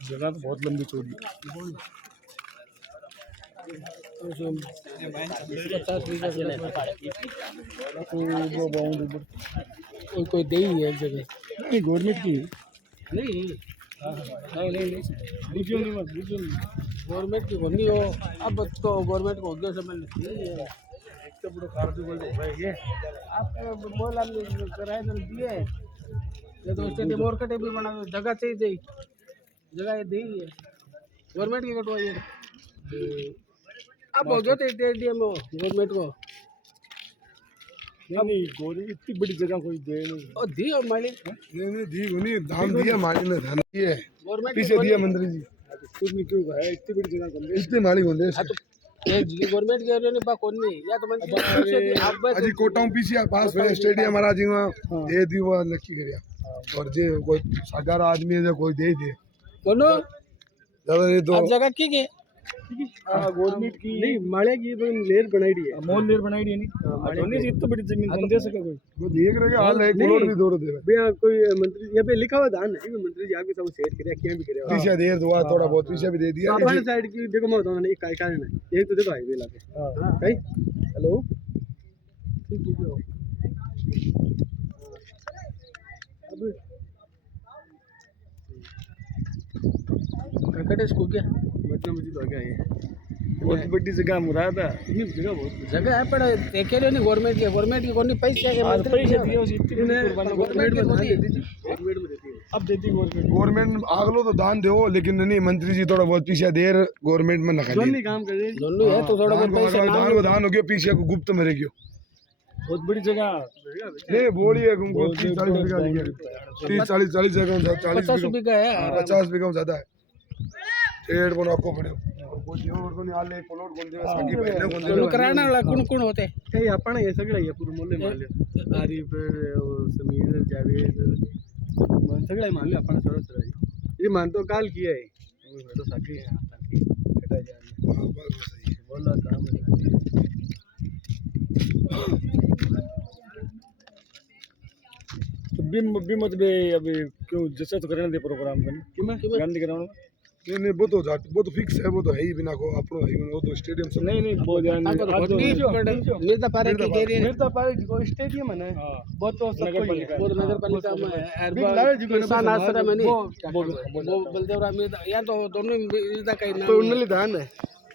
जगह तो बहुत लंबी चौड़ी कोई दे ही है जगह नहीं गवर्नमेंट की नहीं गवर्नमेंट की होनी हो अब तो गवर्नमेंट को उद्देश्य में नहीं है तो बड़ो खारती बोल रहे आप बोला कराए तो दिए ये तो स्टेडियम और कटे भी बना जगह चाहिए जगह ये दी है गवर्नमेंट की कटवाई है अब हो जाते स्टेडियम गवर्नमेंट को नहीं इतनी बड़ी जगह कोई दे नहीं और दी और मालिक नहीं दी नहीं दाम दिया मालिक ने धन दिए गवर्नमेंट पीछे दिया मंत्री जी कुछ नहीं क्यों है इतनी बड़ी जगह कौन इतने मालिक होंगे गवर्नमेंट के एरिया ने बा कौन नहीं या तो मंत्री आप अजी कोटाऊ पीछे पास है स्टेडियम महाराज जी में दे दी वो नक्की करया और जे कोई सागर आदमी है कोई दे दे कोनो ज्यादा ये तो जगह की गवर्नमेंट की नहीं माले की लेर बनाई दी है मोल लेर बनाई दी नहीं माले से इतनी बड़ी जमीन कौन दे सके कोई वो देख रहे हाल है करोड़ भी दौड़ दे भैया कोई मंत्री यहाँ पे लिखा हुआ धान है मंत्री जी आपके सब सेट करे क्या भी करे पीछे देर दुआ थोड़ा बहुत पीछे भी दे दिया अपन साइड की देखो मैं बताऊं एक काय कारण है एक तो देखो हाईवे लाके हां कई हेलो अब क्रिकेट स्कूल क्या मतलब मुझे तो क्या है बहुत बड़ी जगह मुराद है इतनी जगह है पर अकेले नहीं गवर्नमेंट की कोई पैसे के पैसे दिए उस इतने गवर्नमेंट में देती है अब देती गवर्नमेंट आगलो तो दान दो लेकिन नहीं मंत्री जी थोड़ा बहुत पीछे देर गवर्नमेंट में ना नहीं काम कर रहे दोनों है तो थोड़ा बहुत पैसे दान हो गया पीछे को गुप्त में रह गयो बहुत बड़ी जगह नहीं बोली है तुमको 30-40 जगह 50 बीघा है 50 बीघा ज्यादा है पेड़ को आपको पड़े कोई और को नहीं आले प्लॉट कोन दे साकी पहले कोन दे कराना वाला कौन होते कई आपण हे सगळे हे पूर्ण मोले मारले आरिफ समीर जावेद सगळे मारले आपण सरळ सरळ ये मानतो काल किया है तो साकी है ताकि कटा जाए बस सही बोला काम भी मत बे अभी क्यों जैसे तो करने दे प्रोग्राम करने गांधी ग्राउंड नहीं वो तो फिक्स है वो तो है ही बिना को अपनो है वो तो स्टेडियम से नहीं वो मिर्जा पार्क को स्टेडियम है ना वो तो नगर पालिका में एरबा आश्रम है नहीं वो बलदेवरा में या तो दोनों मिर्जा का तो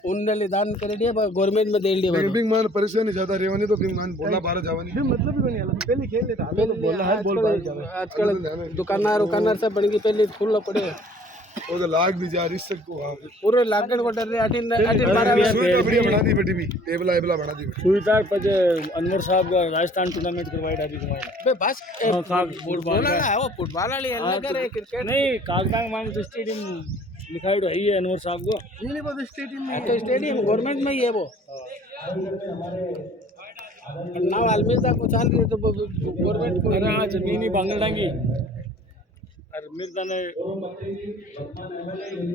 उन्नली दान कर दिया गवर्नमेंट में दे दिया बिग मान परेशानी ज्यादा रेवनी तो बिग मान बोला बाहर जावानी मतलब भी नहीं पहले खेल लेता बोला है बोल आजकल दुकानदार सब बन गई पहले खुला पड़े वो तो लाग भी जा रिस्क को पूरे लागण को डर 18 12 बना दी बेटी भी टेबल बना दी सुविधार पर अनवर साहब का राजस्थान टूर्नामेंट करवाई डाली तुम्हारे बे बस फुटबॉल है वो फुटबॉल वाली अलग है क्रिकेट नहीं कागदांग मान तो स्टेडियम लिखाई तो है अनवर साहब को नहीं वो तो स्टेडियम में तो स्टेडियम गवर्नमेंट में ही है वो नाव अलमीरा को चाल रही है तो गवर्नमेंट को अरे हाँ जमीनी बांगल डांगी अरे मिर्जा ने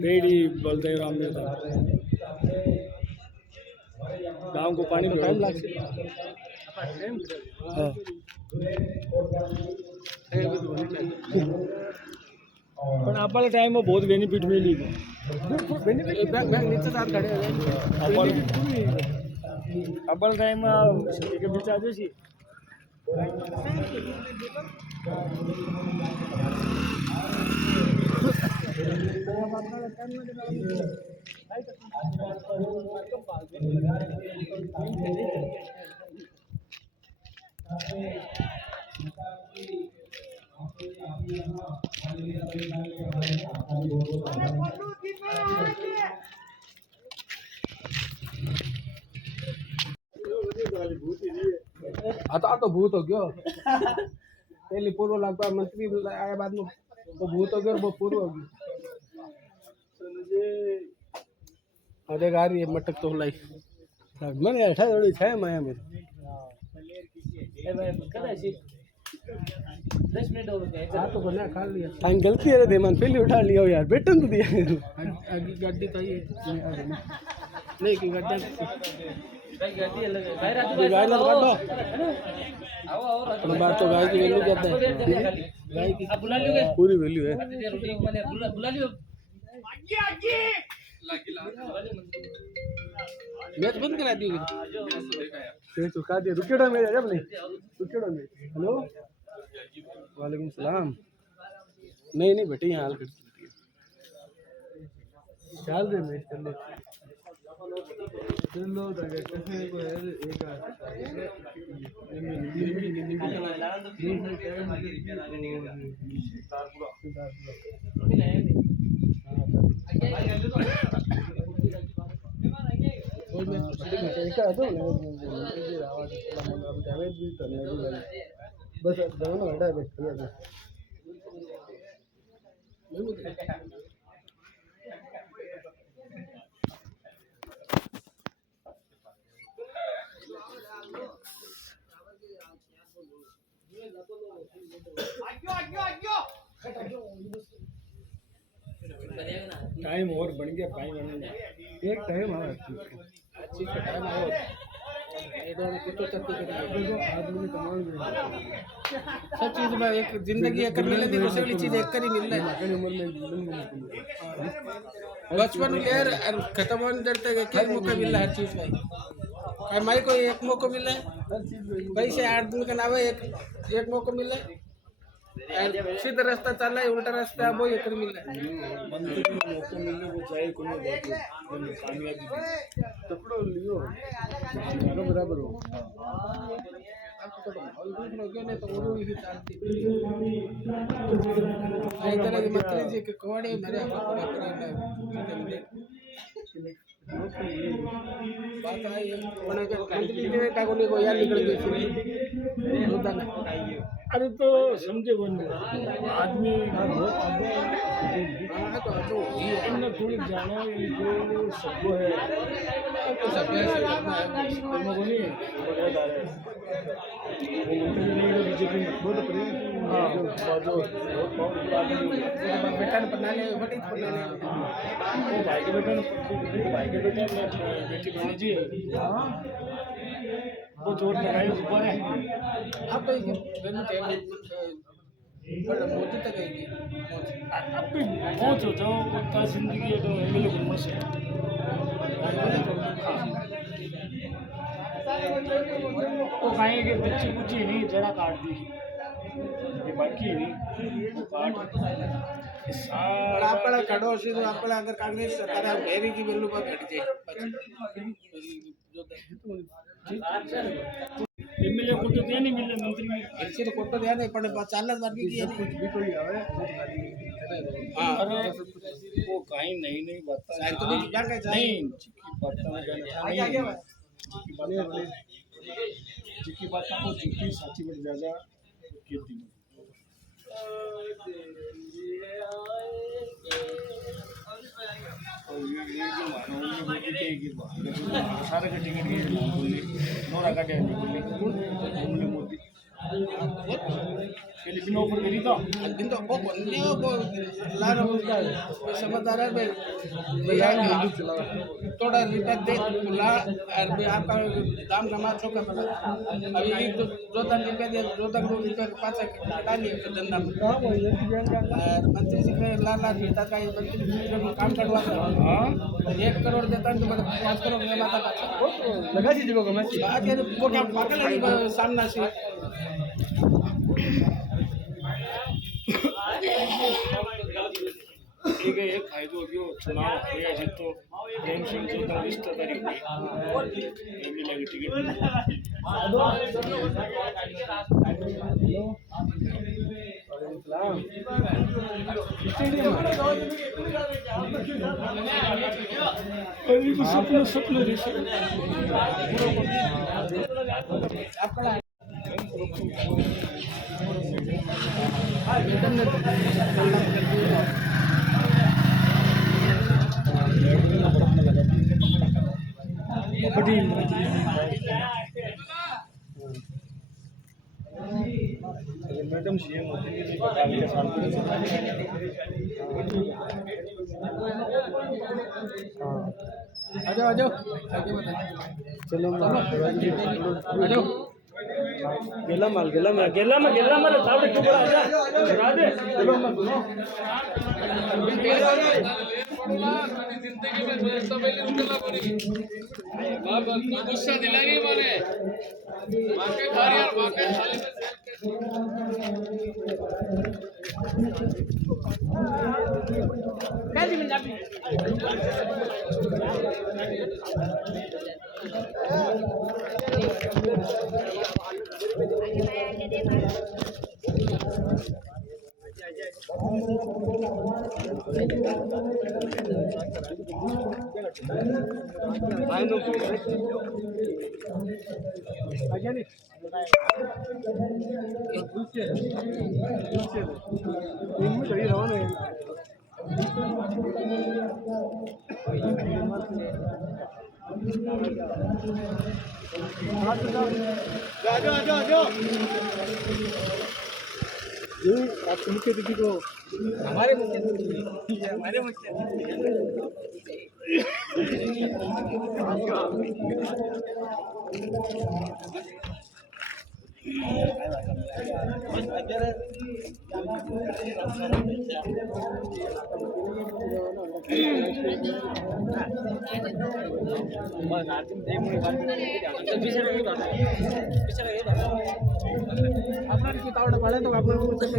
बेड़ी बोलते हैं राम मिर्जा गांव को पानी टाइम लग हाँ पर आपले टाइम में बहुत बेनिफिट मिली बेनिफिट बैंक नीचे साथ खड़े हो आपले टाइम में एक बीच आ जैसी आता तो भूत हो गयो पहले पूर्व लगता मंत्री आया बाद में वो भूत हो गया और वो पूर्व हो गया अरे आ रही है मटक तो लाई मैंने ऐसा थोड़ी है माया मेरे 10 मिनट हो गए हाँ तो बना खा लिया टाइम गलती है रे मन पहले उठा लिया यार बेटन तो दिया आगे गाड़ी तो ये नहीं की गाड़ी गाड़ी अलग है गाय रात गाय ना काटो आओ आओ अपनी बात तो गाय की वैल्यू ज्यादा है गाय की आप बुला लोगे पूरी वैल्यू है रोटी मैंने बुला लियो मैच बंद करा दी ये तो का दिया रुकेड़ा मेरे जब नहीं रुकेड़ा में हेलो वालेकुम सलाम नहीं नहीं बेटे यहाँ हाल कर चल दे मैच कर ले चलो कैसे को है बस जमाना हटा है टाइम और बन गया टाइम एक टाइम आ अच्छी का टाइम आओ सब चीज में एक जिंदगी एक मिले नहीं दूसरी चीज एक कर ही मिल रहा है बचपन यार खत्म होने देर तक एक एक मौका मिल रहा है हर चीज में और माई को एक मौका मिल रहा है भाई से 8 दिन का नाम है एक मौका मिल रहा है सीधा रास्ता चला है उल्टा रास्ता अब ये कर मिल रहा है मंत्री को मौका मिलने को चाहिए कोई बात नहीं कामयाबी पकड़ो लियो बराबर हो आपको तो माहौल देख लो क्यों नहीं तो वो ही चलती आई तरह के मंत्री जी के कोड़े मेरे आप बात आई बना के मंत्री जी का को नहीं को यार निकल गई होता ना अरे तो समझे बंद आदमी इनने थोड़ी जाना इनको सबको है सब ऐसे करना है तुमको नहीं बढ़िया दारे बीजेपी बहुत हाँ जो बहुत आदमी बेटा ने पढ़ना ले बड़ी पढ़ना ले वो भाई के बेटे बेटी बहन जी वो चोट लगाई ऊपर है अब तो ये बड़ा मोदी तक आएगी अब भी पहुँचो जो का जिंदगी है तो एमएलए घूमने से वो खाएंगे बच्ची कुची नहीं जरा काट दी ये बाकी नहीं वो काट और आपला खड़ो सी तो आपला अगर कांग्रेस सरकार भेरी की वैल्यू पर घट जाए एमएलए को तो क्या नहीं मिल रहा मंत्री में ऐसे तो कोट दिया नहीं पड़े 40 बार की कुछ भी कोई आवे हां अरे वो कहीं नहीं बात शायद तो नहीं क्या कहे नहीं जिकी बात को झूठी साची बन जाजा खेती सारे का टिकट बोली नोरा का बोली मोदी फिलिपिनो ऊपर गई तो दिन तो वो लारो समझदार है थोड़ा रिटर्न दे ला और भी आपका दाम कमा चुका पड़ा अभी एक दो तक रुपया दे 2 तक रुपया पाँच डालिए तो धंधा में और मंत्री जी के लाल लाख देता का ये मंत्री जी को काम करवा हाँ 1 करोड़ देता है तो 5 करोड़ में माता का लगा दीजिए को मैं बात ये को क्या पागल है सामना से ठीक है एक फायदो जो चुनाव होया है तो प्रेम सिंह जो तो रिश्तेदारी हुई एवरी लगी टिकट सपना सपना मैडम सीएम होती है आ जाओ चलो आ जाओ गेला माल तावड़े क्यों बड़ा आजा राधे चलो मत सुनो जिंदगी में सबैले उठला पड़ी बाबा गुस्सा दिलागी माने वाकई भारी यार वाकई थाली में कैसी मिल जाती आपके मुख्य अतिथि को हमारे मुख्य आपकी तावड़ पड़े तो आप लोगों को पैसे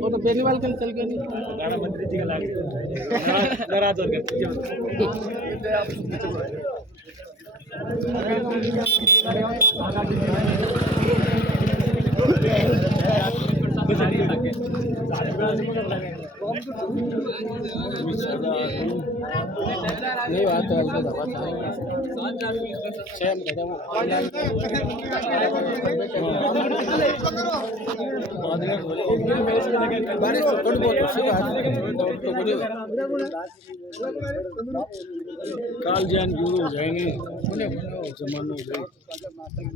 वो तो बेनीवाल कल चल गए गाना मंत्री जी का लाग नाराज हो गए नहीं बात तो अलग दवा सेम कदम बारिश थोड़ी बहुत काल जान गुरु जाएंगे जमानो जाए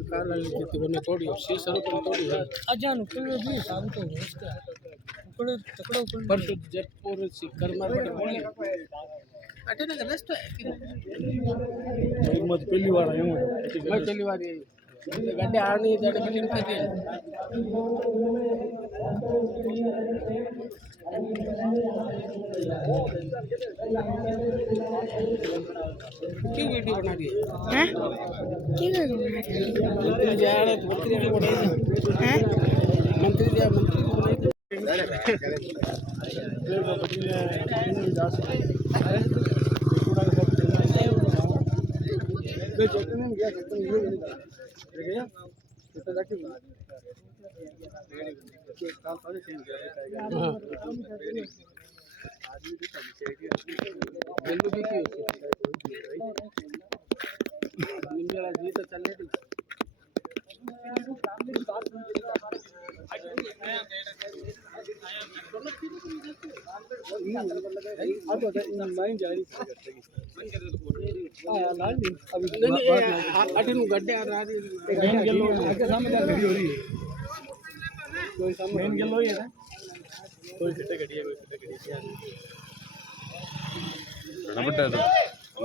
काल कितने बने तोड़ी सी सर पर तोड़ी है अजान उकड़े भी साबु तो उसका उकड़े तकड़ो परसों जयपुर सिक्कर मार पड़े बोली अटे ना रस्तो है मत पहली बार आया हूं मैं पहली बार ये गड्ढे आनी जड़े पहली बार थे क्यों वीडियो बना रही है हैं क्यों वीडियो बना रही मंत्री जी आ रहे तो मंत्री जी बनाई हैं मंत्री जी बनाई गड्ढे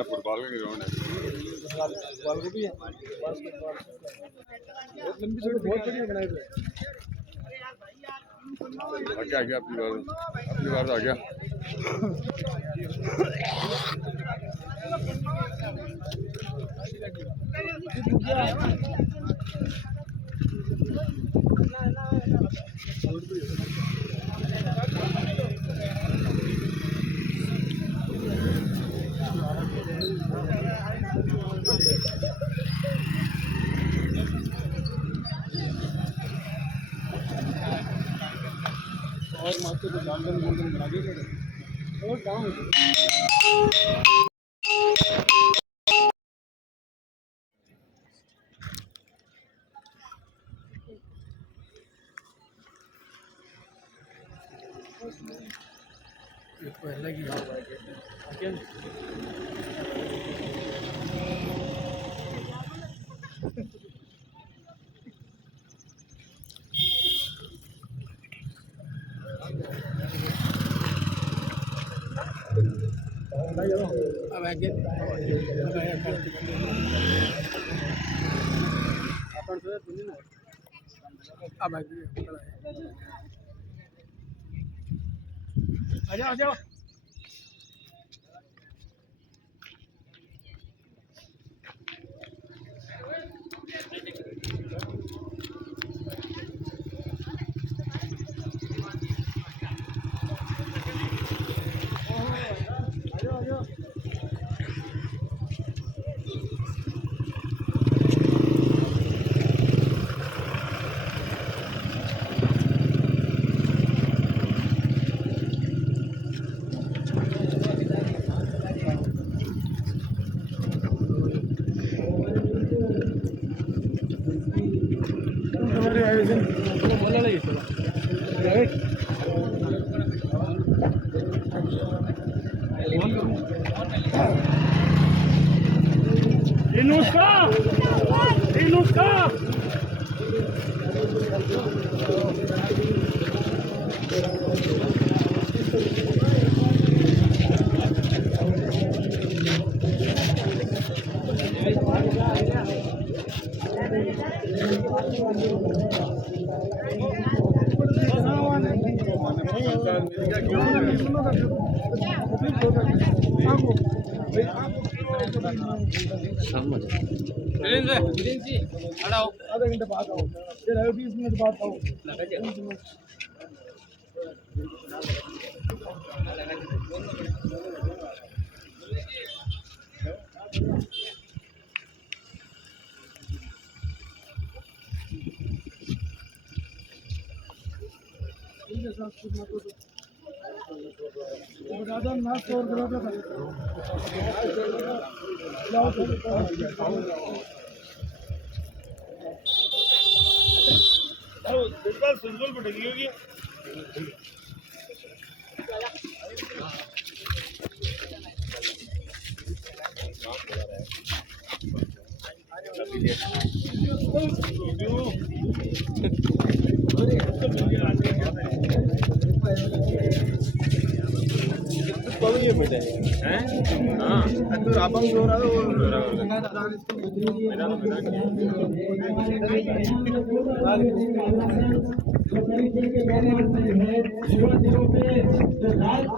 फुटबॉल का ग्राउंड है आ गया अपनी बार तो आ गया और मात्र तो जानवर बना दिए और गाँव पहले की अब आगे अब आगे आ जाओ हमारे आयोजन बोला नहीं इनुस्का आधा घंटे बाद आओ 20 मिनट बाद आओ ज़्यादा नाश्ता और बराबर सुनगुल पटेगी होगी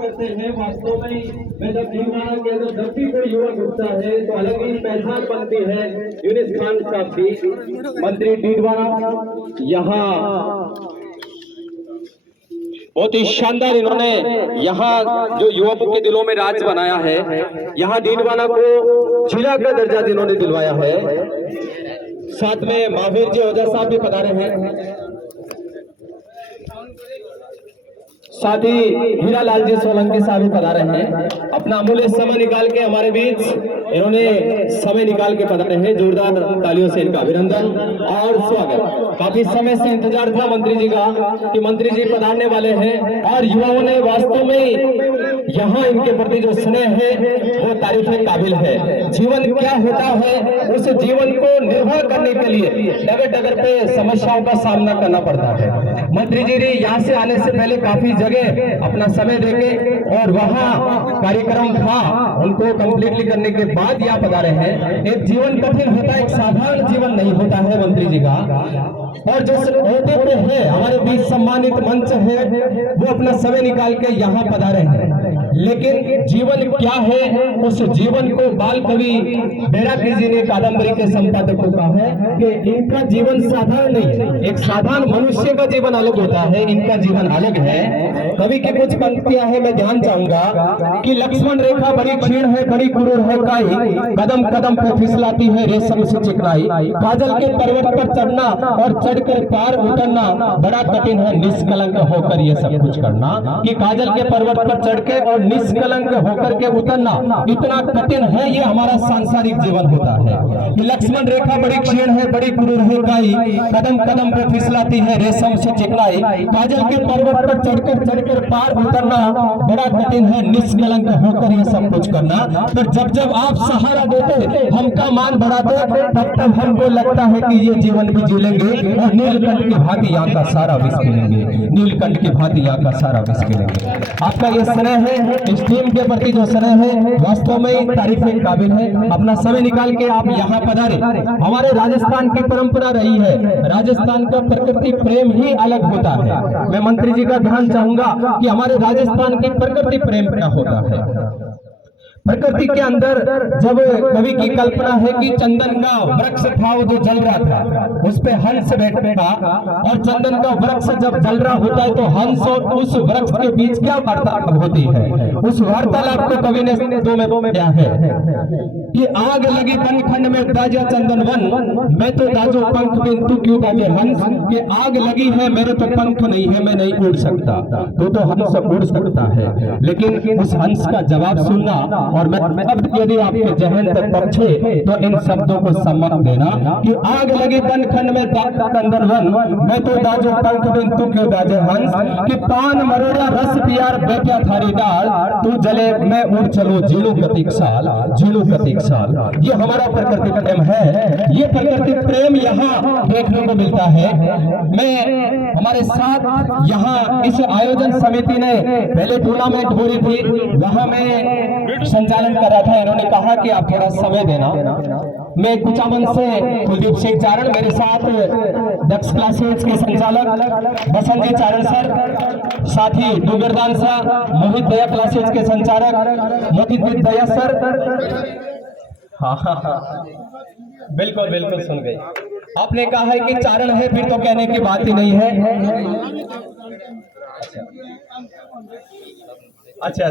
करते हैं वास्तव में मैं जब दीवाना के जब धरती पर युवक उठता है तो अलग ही पहचान बनती है। यूनिस खान साहब की मंत्री डीडवाना यहाँ बहुत ही शानदार इन्होंने यहाँ जो युवकों के दिलों में राज बनाया है, यहाँ डीडवाना को जिला का दर्जा जिन्होंने दिलवाया है। साथ में महावीर जी ओझा साहब भी पधारे हैं, साथ ही हीरालाल जी सोलंकी साहब भी पधारे हैं। अपना अमूल्य समय निकाल के हमारे बीच इन्होंने समय निकाल के पधारे हैं। जोरदार तालियों से इनका अभिनंदन और स्वागत। काफी समय से इंतजार था मंत्री जी का कि मंत्री जी पधारने वाले हैं और युवाओं ने वास्तव में यहाँ इनके प्रति जो स्नेह है वो तारीफ के काबिल है। जीवन क्या होता है, उस जीवन को निर्वाह करने के लिए डगर डगर पे समस्याओं का सामना करना पड़ता है। मंत्री जी ने यहाँ से आने से पहले काफी जगह अपना समय देके और वहाँ कार्यक्रम था उनको कंप्लीटली करने के बाद यहाँ पधारे हैं। एक जीवन कठिन होता है, एक साधारण जीवन नहीं होता है मंत्री जी का। और जो होते पे है हमारे बीच सम्मानित मंच है वो अपना समय निकाल के यहाँ पधारे हैं, लेकिन जीवन क्या है उस जीवन को बाल कवि बैरागी जी ने कादम्बरी के संपादक को कहा है कि इनका जीवन साधारण नहीं है, एक साधारण मनुष्य का जीवन अलग होता है, इनका जीवन अलग है। कवि की कुछ पंक्तियां हैं, मैं ध्यान चाहूंगा कि लक्ष्मण रेखा बड़ी क्षीण है, बड़ी क्रूर है काई, कदम कदम पे फिसलाती है रेशम से चिकनाई, काजल के पर्वत पर चढ़ना और चढ़कर पार उतरना बड़ा कठिन है निष्कलंक होकर ये सब कुछ करना। कि काजल के पर्वत पर चढ़ के और निष्कलंक होकर के उतरना इतना कठिन है, ये हमारा सांसारिक जीवन होता है। कि लक्ष्मण रेखा बड़ी क्षीण है, बड़ी क्रूर है काई, कदम कदम पे फिसलाती है रेशम से चिकनाई, काजल के पर्वत पर चढ़कर पार उतरना बड़ा कठिन है निष्कलंक होकर ये सब कुछ करना। तो जब जब आप सहारा देते, हमका मान बढ़ाते, तब तब हमको लगता है कि ये जीवन भी जी लेंगे और नीलकंठ की भांति यहाँ का सारा विष पी लेंगे, नीलकंठ की भांति यहाँ का सारा विष पी लेंगे। आपका ये स्नेह है, इस टीम के प्रति जो स्नेह है वास्तव में तारीफ के काबिल है। अपना समय निकाल के आप यहाँ पधारे। हमारे राजस्थान की परंपरा रही है, राजस्थान का प्रकृति प्रेम ही अलग होता है। मैं मंत्री जी का ध्यान चाहूंगा कि हमारे राजस्थान की प्रकृति प्रेम क्या होता है। प्रकृति के अंदर जब कवि की कल्पना है कि चंदन का वृक्ष था वो जो जल रहा था, उस पे हंस बैठा और चंदन का वृक्ष जब जल रहा होता है तो हंस और उस वृक्ष के बीच क्या वार्तालाप होती है। उस वार्तालाप को कवि ने दो में क्या है कि आग लगी तन खंड में दाजा चंदन वन, मैं तो दाजो पंख बिन तू क्यों दाजे हंस। कि आग लगी है मेरे तो पंख नहीं है, मैं नहीं उड़ सकता, तो हंस उड़ सकता है। लेकिन उस हंस का जवाब सुनना और मैं अब यदि आपके जहन तक पहुंचे तो इन शब्दों को सम्मान देना कि आग लगी तन खंड में चंदन वन, मैं तो दाजो पंख बिन तू क्यों दाजे हंस। कि पान मरोड़ा रस प्यार बैठा थारी डाल, तू जले मैं उड़ चलो जीलू कतिक साल, जीलू कतिक साल। ये हमारा प्रकृति प्रेम है, ये प्रकृति प्रेम यहाँ देखने को मिलता है। मैं हमारे साथ यहाँ इस आयोजन समिति ने पहले टूर्नामेंट हो रही थी, वहां में संचालन कर रहा था। इन्होंने कहा कि आप थोड़ा समय देना। मैं कुचामन से कुलदीप सिंह चारण, मेरे साथ दक्ष क्लासेज के संचालक बसंत जी चारण सर, साथ ही डूगरदान सर, मोहित दया क्लासेज के संचालक मोहित दया सर। हाँ बिल्कुल बिल्कुल सुन गई। आपने कहा है कि चारण है फिर तो कहने की बात ही नहीं है। अच्छा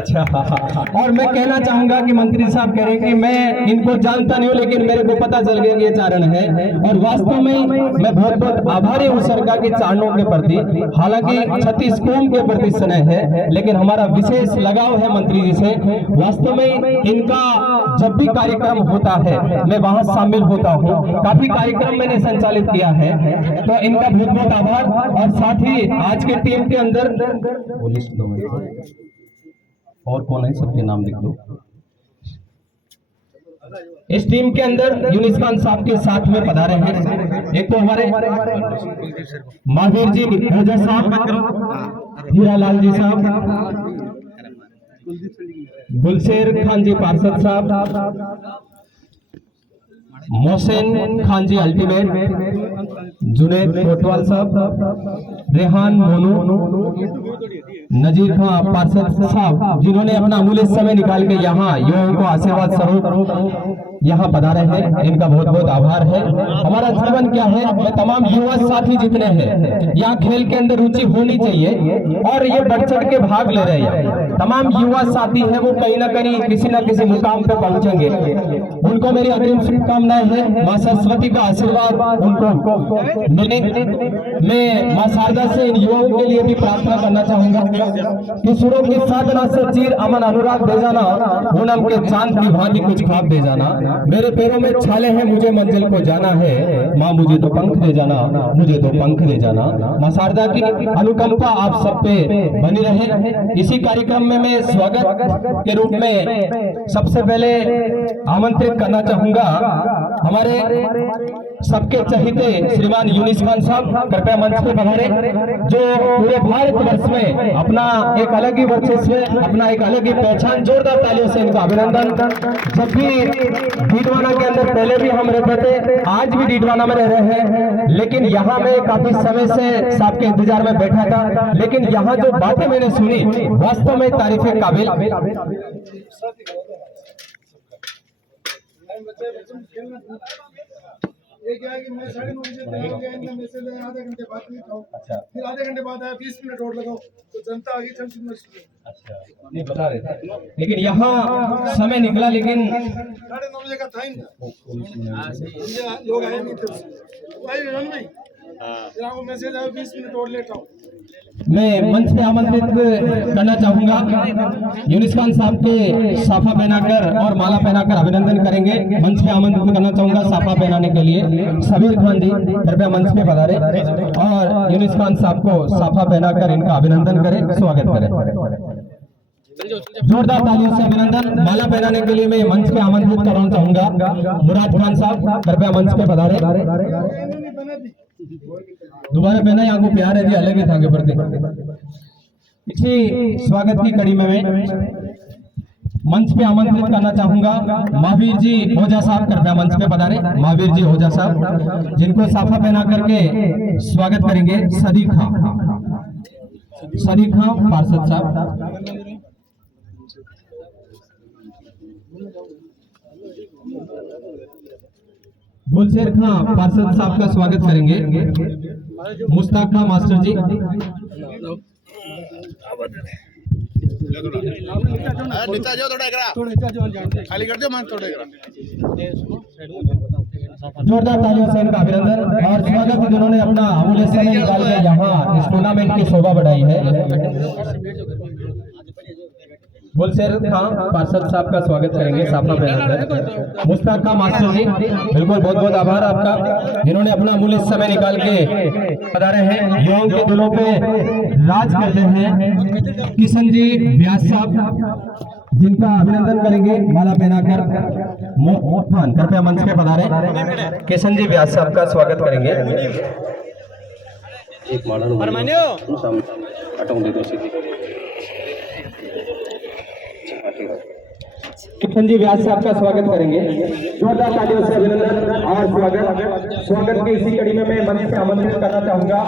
और मैं कहना चाहूंगा कि मंत्री साहब कह रहे हैं कि मैं इनको जानता नहीं हूं, लेकिन मेरे को पता चल गया कि ये चारण है। और वास्तव में मैं बहुत बहुत आभारी हूं सरकार के चारणों के प्रति। हालांकि छत्तीस कौम के प्रति स्नेह है, लेकिन हमारा विशेष लगाव है मंत्री जी से। वास्तव में इनका जब भी कार्यक्रम होता है मैं वहां शामिल होता हूँ, काफी कार्यक्रम मैंने संचालित किया है, तो इनका बहुत बहुत आभार। और साथ ही आज के टीम के अंदर और कौन है, सबके नाम लिख दो। इस टीम के अंदर यूनिस खान साहब के साथ में पधारे हैं। एक तो हमारे महावीर जी ओझा साहब, हीरालाल जी साहब, गुलशेर खान जी पार्षद साहब, मोहसिन खान जी अल्टीमेट, जुनेद कोटवाल साहब, रेहान मोनू, नजीर खान पार्षद साहब, जिन्होंने अपना अमूल्य समय निकाल के यहाँ युवाओं को आशीर्वाद स्वरूप यहाँ पधारे हैं, इनका बहुत बहुत आभार है। हमारा जीवन क्या है, ये तमाम युवा साथी जितने हैं यहाँ खेल के अंदर रुचि होनी चाहिए और ये बढ़ चढ़ के भाग ले रहे हैं। तमाम युवा साथी हैं वो कहीं ना कहीं किसी न किसी मुकाम पे पहुंचेंगे। उनको मेरी अग्रिम शुभकामनाएं हैं, माँ सरस्वती का आशीर्वाद उनको मिले। मैं माँ शारदा से इन युवाओं के लिए भी प्रार्थना करना चाहूंगा कि सुरों की साधना से चीर अमन अनुराग दे जाना, पूनम के चांद की भांति कुछ ख्वाब दे जाना। मेरे पैरों में छाले हैं, मुझे मंजिल को जाना है, माँ मुझे तो पंख दे जाना, मुझे तो पंख दे जाना। माँ शारदा की अनुकंपा आप सब पे बनी रहे। इसी कार्यक्रम में मैं स्वागत के रूप में सबसे पहले आमंत्रित करना चाहूंगा हमारे सबके चहेते श्रीमान यूनिस खान साहब, कृपया मंच पे पधारे, जो पूरे भारतवर्ष में अपना एक अलग ही वर्चस्व, अपना एक अलग ही पहचान, जोरदार तालियों से इनका अभिनंदन। जब भी डीडवाना के अंदर पहले भी हम रहते थे, आज भी डीडवाना में रह रहे हैं, लेकिन यहाँ मैं काफी समय से साहब के इंतजार में बैठा था, लेकिन यहाँ जो बातें मैंने सुनी वास्तव में तारीफ के काबिल। ये क्या है कि मैं 9:30 बजे तैयार हो गया, इनका मैसेज आया आधे घंटे बाद नहीं खाओ। अच्छा, फिर आधे घंटे बाद आया 20 मिनट और लगाओ, तो जनता आगे चल चुकी। अच्छा, नहीं बता रहे थे, लेकिन यहाँ समय निकला, लेकिन 9:30 बजे का था ही लोग आए नहीं थे भाई। भाई फिर आपको मैसेज आया 20 मिनट और लेट आओ। मैं मंच पे आमंत्रित करना चाहूंगा यूनिस खान साहब के साफा पहनाकर और माला पहनाकर अभिनंदन करेंगे। मंच पे आमंत्रित करना चाहूंगा साफा पहनाने के लिए सबीर खान जी, कृपया मंच पे पधारे और यूनिस खान साहब को साफा पहनाकर इनका अभिनंदन करें, स्वागत करें। जोरदार तालियों से अभिनंदन। माला पहनाने के लिए मैं मंच पे आमंत्रित करना चाहूंगा मुराद खान साहब, कृपया मंच पे पधारे। दोबारा पहना, यहाँ को प्यार है जी, अलग ही थांगे पड़ते। इसी स्वागत की कड़ी में मैं मंच पे आमंत्रित करना चाहूंगा महावीर जी ओझा साहब, कृपया मंच पे पधारे। महावीर जी ओझा साहब, जिनको साफा पहना करके स्वागत करेंगे सदीक खां पार्षद साहब। गुलशेर खां पार्षद साहब का स्वागत करेंगे। मुश्ताक खां मास्टर जी, जोरदार तालियों से इनका अभिनंदन और स्वागत, जिन्होंने अपना अमूल्य समय निकाल कर यहाँ इस टूर्नामेंट की शोभा बढ़ाई है। गुलशेर खां पार्षद साहब का स्वागत करेंगे साफा पहनाकर। मुश्ताक खां मास्टर जी, बिल्कुल बहुत बहुत आभार आपका, जिन्होंने अपना अमूल्य समय निकाल के पधारे हैं, युवाओं के दिलों पे राज करते हैं। किशन जी व्यास साहब, जिनका अभिनंदन करेंगे माला पहनाकर। मोहन, कृपया मंच पे पधारे। किशन जी व्यास साहब का स्वागत करेंगे। एक किशन जी व्यास साहब का स्वागत करेंगे। जोरदार तालियों से अभिनंदन और स्वागत की इसी कड़ी में मैं मंच पे आमंत्रित करना चाहूंगा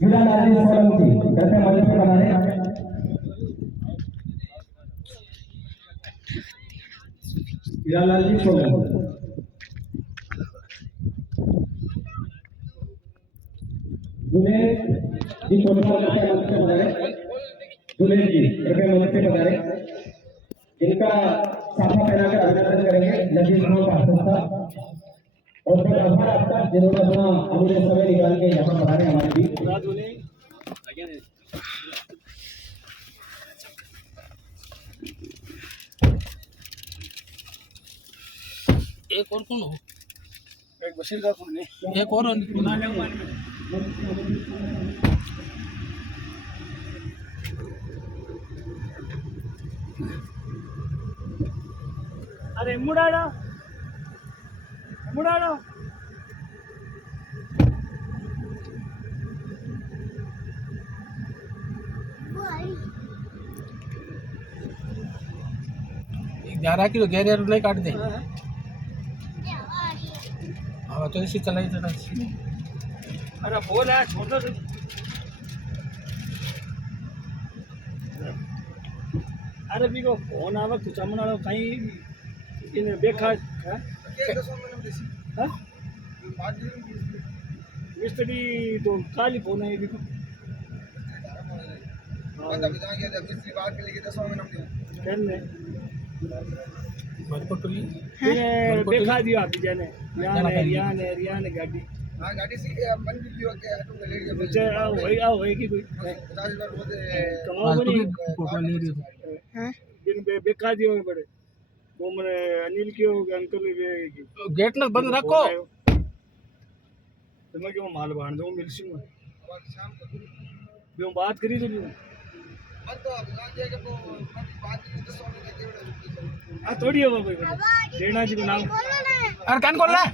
हीरालाल जी सोलंकी, कृपया मंच पे पधारें। हीरालाल जी सोलंकी, जुनेद जी कोटवाल, कृपया मंच पे पधारें। जुनेद जी, कृपया मंच पे पधारें। इनका साफा पहनाकर अभिनंदन करेंगे नजीर खान पार्षद साहब, और फिर आभार आपका, जिन्होंने अपना अमूल्य समय निकाल के यहाँ पर पधारे हमारे बीच। एक और कौन हो? एक बशीर का कौन है? एक और अरे मुड़ाड़ा ग्यारह किलो गहरे नहीं काट दे। तो ऐसी चलाई जरा। अरे बोल यार छोड़ दो अरे भी को फोन आवे कुछ हमना कहीं इन देखा हां मिस्त्री तो काली फोन है भी को करने बरपटुली देखा दिया आप जाने यान है गाड़ी हां गाड़ी सी बन भी हो गया तो ले लिया मुझे वही की कोई 50 बार बोलते कमाओ नहीं फोटो ले रही हो। हाँ दिन बेकार दियो बड़े वो मैंने अनिल की अंकल गेट न बंद रखो। तो मैं क्यों माल बांध दूं मिलसी में क्यों बात करी तो मत तो अब जान जाएगा तो बात नहीं तो 100 में देवड़ा आ थोड़ी है भाई देना जी को नाम अरे कान खोल रहा है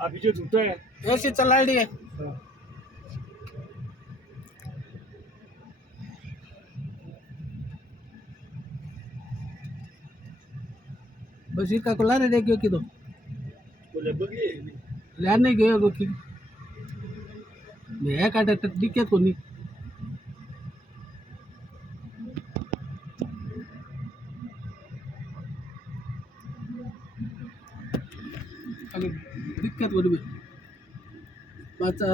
आप पीछे झूठा है ऐसी चला रही है। बस इसका को लाने दे क्यों कि तो बोले बगी लाने गए को कि मैं काटे दिक्कत को नहीं अगर दिक्कत हो रही बच्चा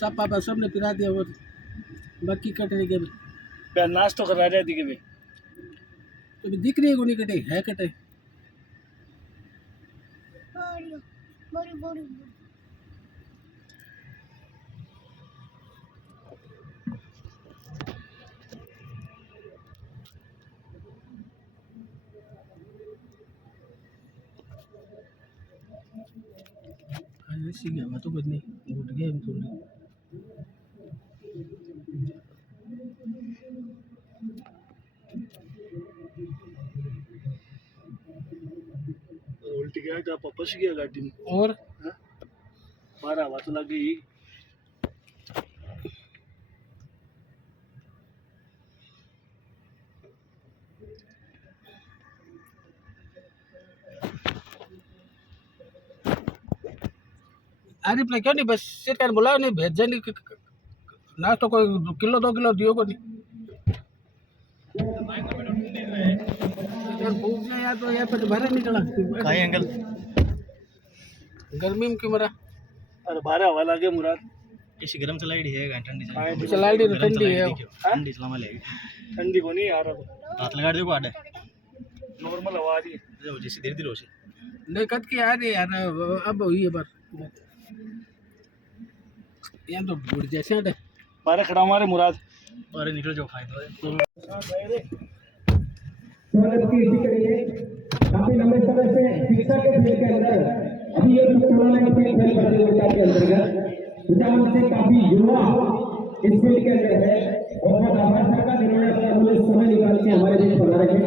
सब पापा सबने पिला दिया और बाकी कटने के पे नाश्तो करा रहे थी के तो दिख रही है को नहीं कटे है कटे बोरी बोरी ऐसी गया तो कुछ नहीं घुट गया हम थोड़ी उल्टी गया क्या पपस गया गाड़ी में और मारा बात लगी आरिफ ने क्यों नहीं बस सीट का बुलाओ नहीं भेज जाने ना तो कोई किलो 2 किलो दियो को नहीं यार भूख ना यार तो यहाँ पे तो बाहर निकला काई एंगल गर्मी में क्यों मरा अरे बारह वाला लगे मुराद ऐसी गरम चलाई है ठंडी चलाई दी ठंडी है ठंडी चला ले ठंडी को नहीं आ रहा हाथ लगा दे को आडे नॉर्मल आवाज ही जो जैसे धीरे धीरे हो से नहीं कद की आ रही यार अब हुई है बार यहाँ तो भूल जैसे आटे बारह खड़ा हमारे मुराद और निकल जो फायदा है स्वागत की इसी करेंगे काफी लंबे समय से शिक्षा के फील्ड के अंदर अभी ये टूर्नामेंट के खेल प्रतियोगिता के अंतर्गत विचारों से काफी युवा इस फील्ड के अंदर है और बहुत आभार का जिन्होंने अपना अमूल्य समय निकाल के हमारे बीच बना रखे